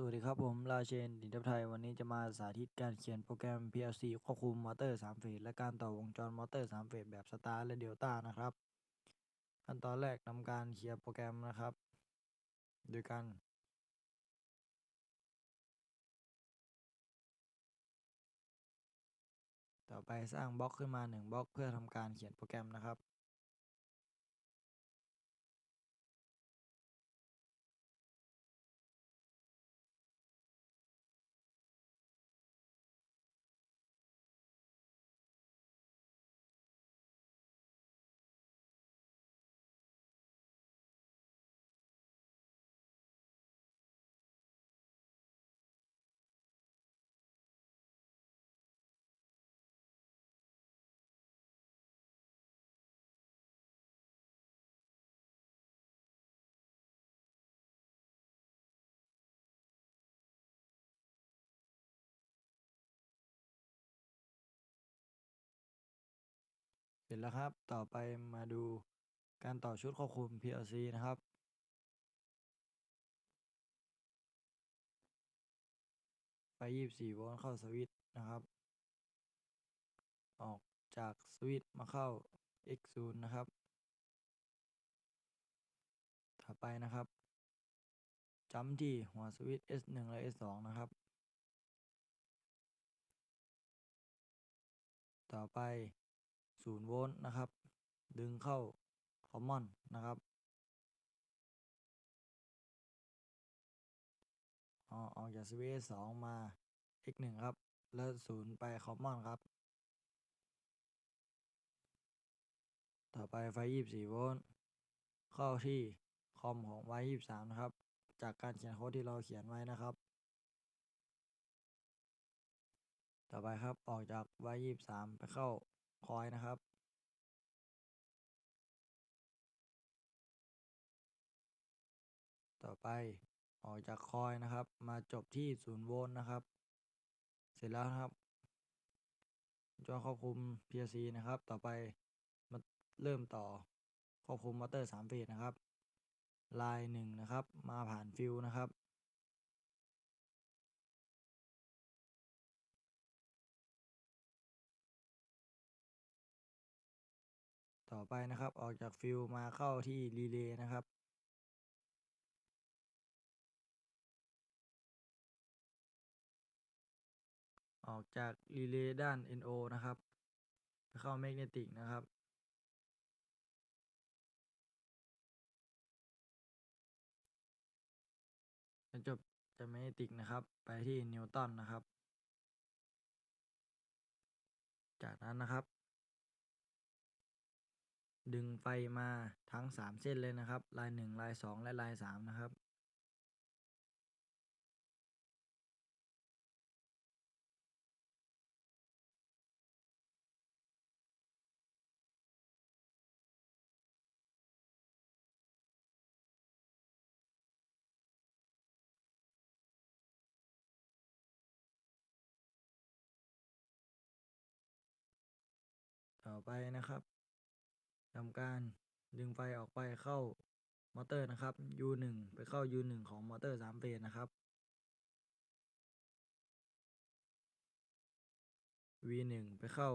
สวัสดีครับผมราเชนดินทัพไทย วันนี้จะมาสาธิตการเขียนโปรแกรม PLC ควบคุมมอเตอร์3เฟสและการต่อวงจรมอเตอร์3เฟสแบบสตาร์และเดลต้านะครับ ขั้นตอนแรกทำการเขียนโปรแกรมนะครับ โดยการ ต่อไปสร้างบล็อกขึ้นมา 1 บล็อกเพื่อทำการเขียนโปรแกรมนะครับ เสร็จแล้วครับ ต่อไปมาดูการต่อชุดควบคุม PLC นะครับไฟ24 โวลต์เข้าสวิตช์นะครับ ออกจากสวิตช์มาเข้า X0 นะครับ ต่อไปนะครับจัมที่หัวสวิตช์ S1 และ S2 นะครับ ต่อไป 0โวลต์นะครับ ดึงเข้า Common นะครับออกออกจากสวิตช์ S2 มา X1 ครับ แล้ว0ไป Common ครับ ต่อไปไฟ 24 โวลต์ เข้าที่คอมของ Y23 นะครับ จากการเขียนโค้ดที่เราเขียนไว้นะครับ ต่อไปครับ ออกจาก Y23 ไปเข้า คอยนะครับต่อไปออกจากคอยนะครับ มาจบที่0โวลต์นะครับ เสร็จแล้วนะครับจอควบคุม PLC นะครับ ต่อไปมาเริ่มต่อควบคุมมอเตอร์3เฟสนะครับ ลายหนึ่งนะครับ มาผ่านฟิวนะครับ ต่อไปนะครับ ออกจากฟิวมาเข้าที่รีเลย์นะครับออกจากรีเลย์ด้าน NO นะครับ เข้าแมกเนติกนะครับจนจบจากแมกเนติกนะครับ ไปที่นิวตันนะครับ จากนั้นนะครับ ดึงไฟมาทั้ง 3 เส้นเลยนะครับ ลาย 1 ลาย 2 และลาย 3 นะครับ ต่อไปนะครับ ทำการดึงไฟออกไปเข้ามอเตอร์นะครับ U1 ไปเข้า U1 ของมอเตอร์3เฟสนะครับ V1 ไปเข้า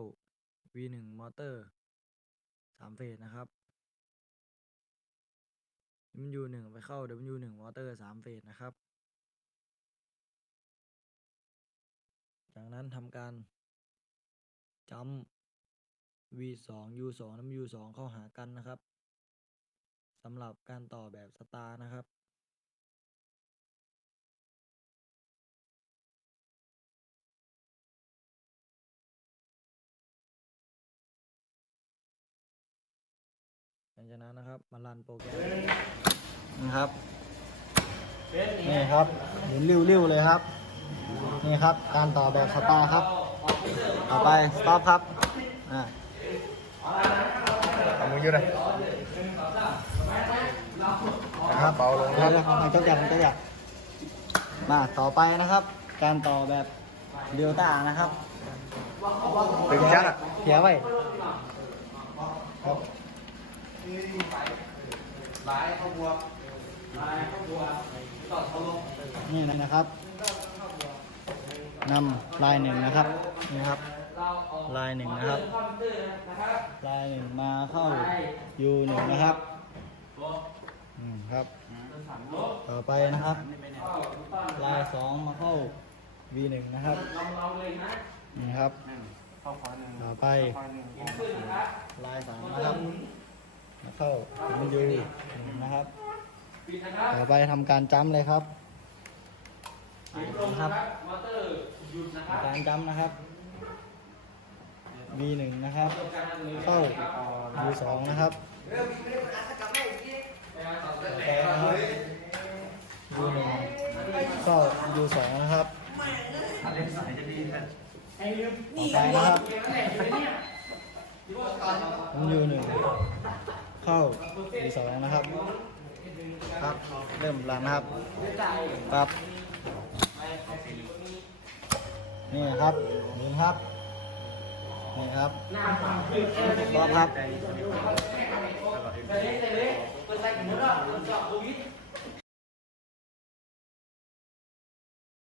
V1 มอเตอร์3เฟสนะครับ W1 ไปเข้า W1 มอเตอร์3เฟสนะครับ จากนั้นทำการจัม V2 U2 น้ำ U2 เข้าหากันนะครับสำหรับการต่อแบบสตาร์นะครับ หลังจากนั้นนะครับ มารันโปรแกรมนะครับ นี่ครับเห็นริ้วๆเลยครับ นี่ครับ การต่อแบบสตาร์ครับ ต่อไปสต็อปครับ อ่า เอามือยืดเลยนะครับเบาลงครับเดี๋ยวผมต้องจับผมต้องจับมาต่อไปนะครับ การต่อแบบเดลต้านะครับถึงจัดอะเขียไว้ครับลายข้าวบัวลายข้าวบัวนี่นะครับนำลายหนึ่งนะครับนี่ครับ ลายหนึ่งนะครับ ลายหนึ่งมาเข้า U หนึ่งนะครับอืมครับ ต่อไปนะครับ ลายสองมาเข้า V หนึ่งนะครับนี่ครับ ต่อไป ลายสามนะครับ มาเข้าถึง U หนึ่งนะครับ ต่อไปทำการจ้ำเลยครับนะครับ การจ้ำนะครับ V หนึ่งนะครับ เข้า U สองนะครับต่อไปนะครับ U หนึ่งเข้า U สองนะครับต่อไปนะครับ U หนึ่งเข้า U สองนะครับ ครับ เริ่มรันนะครับครับนี่ครับนี่ครับ นี่ครับรอมครับ